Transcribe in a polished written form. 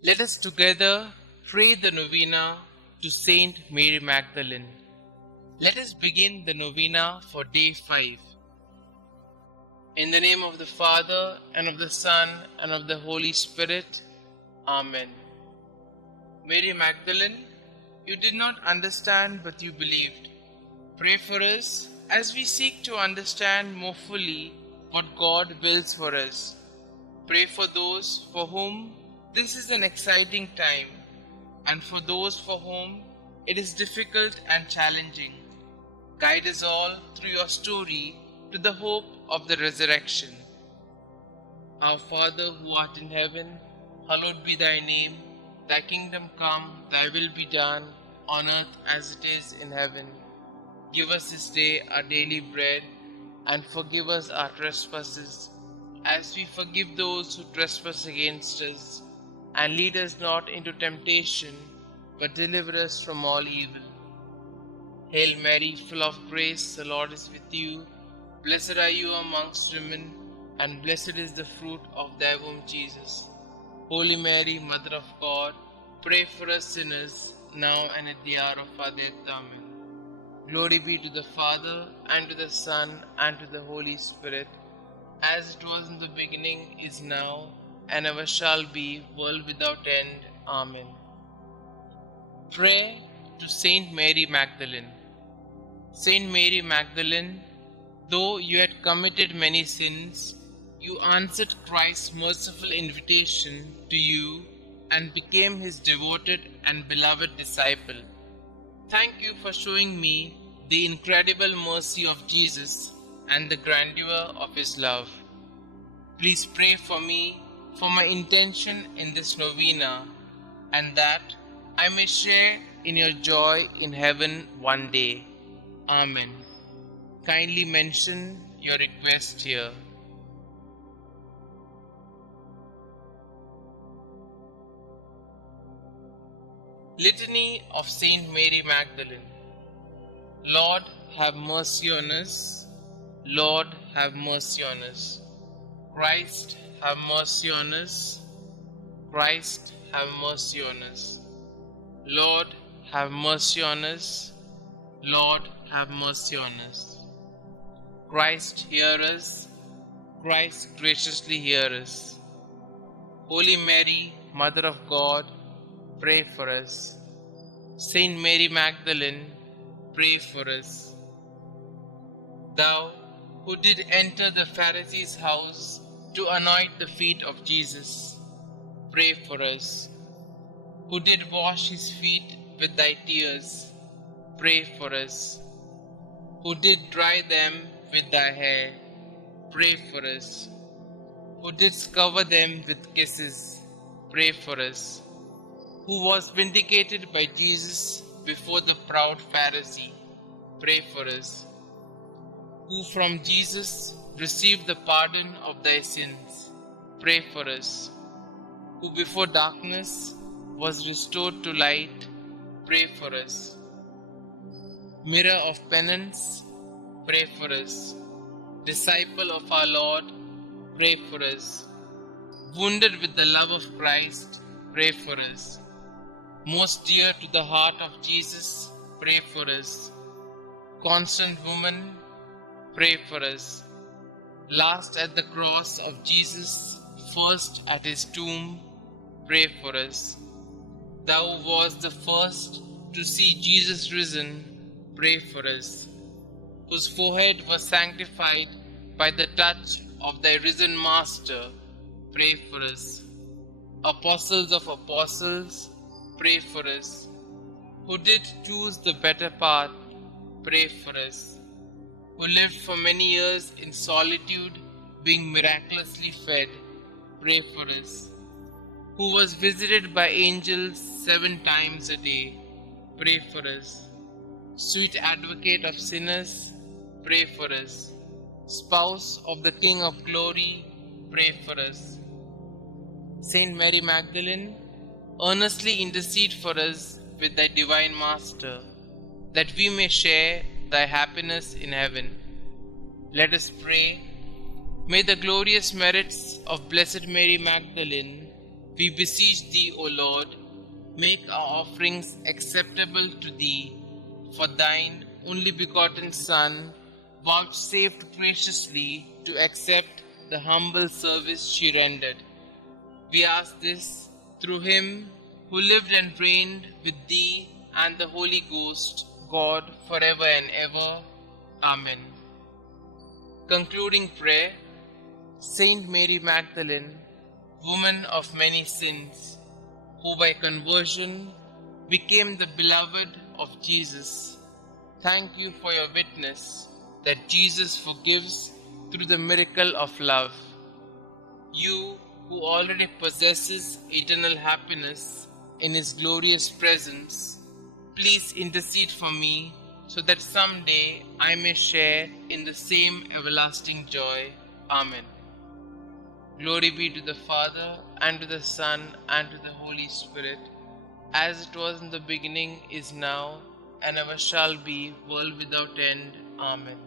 Let us together pray the Novena to St Mary Magdalene. Let us begin the Novena for day 5. In the name of the Father, and of the Son, and of the Holy Spirit. Amen. Mary Magdalene, you did not understand, but you believed. Pray for us as we seek to understand more fully what God wills for us. Pray for those for whom this is an exciting time, and for those for whom it is difficult and challenging. Guide us all through your story to the hope of the resurrection. Our Father who art in heaven, hallowed be thy name. Thy kingdom come, thy will be done, on earth as it is in heaven. Give us this day our daily bread, and forgive us our trespasses, as we forgive those who trespass against us. And lead us not into temptation, but deliver us from all evil. Hail Mary, full of grace, the Lord is with you. Blessed are you amongst women, and blessed is the fruit of thy womb, Jesus. Holy Mary, Mother of God, pray for us sinners, now and at the hour of our death. Amen. Glory be to the Father, and to the Son, and to the Holy Spirit, as it was in the beginning, is now, and ever shall be, world without end. Amen. Prayer to St Mary Magdalene. St Mary Magdalene, though you had committed many sins, you answered Christ's merciful invitation to you and became his devoted and beloved disciple. Thank you for showing me the incredible mercy of Jesus and the grandeur of his love. Please pray for me, for my intention in this novena, and that I may share in your joy in heaven one day. Amen. Kindly mention your request here. Litany of Saint Mary Magdalene. Lord, have mercy on us. Lord, have mercy on us. Christ, have mercy on us. Christ, have mercy on us. Lord, have mercy on us. Lord, have mercy on us. Christ, hear us. Christ, graciously hear us. Holy Mary, Mother of God, pray for us. Saint Mary Magdalene, pray for us. Thou who did enter the Pharisee's house to anoint the feet of Jesus, pray for us. Who did wash his feet with thy tears, pray for us. Who did dry them with thy hair, pray for us. Who didst cover them with kisses, pray for us. Who was vindicated by Jesus before the proud Pharisee, pray for us. Who from Jesus received the pardon of thy sins, pray for us. Who before darkness was restored to light, pray for us. Mirror of penance, pray for us. Disciple of our Lord, pray for us. Wounded with the love of Christ, pray for us. Most dear to the heart of Jesus, pray for us. Constant woman, pray for us. Last at the cross of Jesus, first at his tomb, pray for us. Thou wast the first to see Jesus risen, pray for us. Whose forehead was sanctified by the touch of thy risen Master, pray for us. Apostles of apostles, pray for us. Who did choose the better path, pray for us. Who lived for many years in solitude, being miraculously fed, pray for us. Who was visited by angels 7 times a day, pray for us. Sweet advocate of sinners, pray for us. Spouse of the King of glory, pray for us. Saint Mary Magdalene, earnestly intercede for us with thy divine Master, that we may share thy happiness in heaven. Let us pray. May the glorious merits of Blessed Mary Magdalene We beseech thee, O Lord, make our offerings acceptable to thee, for thine only begotten Son vouchsafed graciously to accept the humble service she rendered. We ask this through him who lived and reigned with thee and the Holy Ghost, God, forever and ever. Amen. Concluding prayer. Saint Mary Magdalene, woman of many sins, who by conversion became the beloved of Jesus, thank you for your witness that Jesus forgives through the miracle of love. You who already possesses eternal happiness in his glorious presence, please intercede for me so that someday I may share in the same everlasting joy. Amen. Glory be to the Father, and to the Son, and to the Holy Spirit, as it was in the beginning, is now, and ever shall be, world without end. Amen.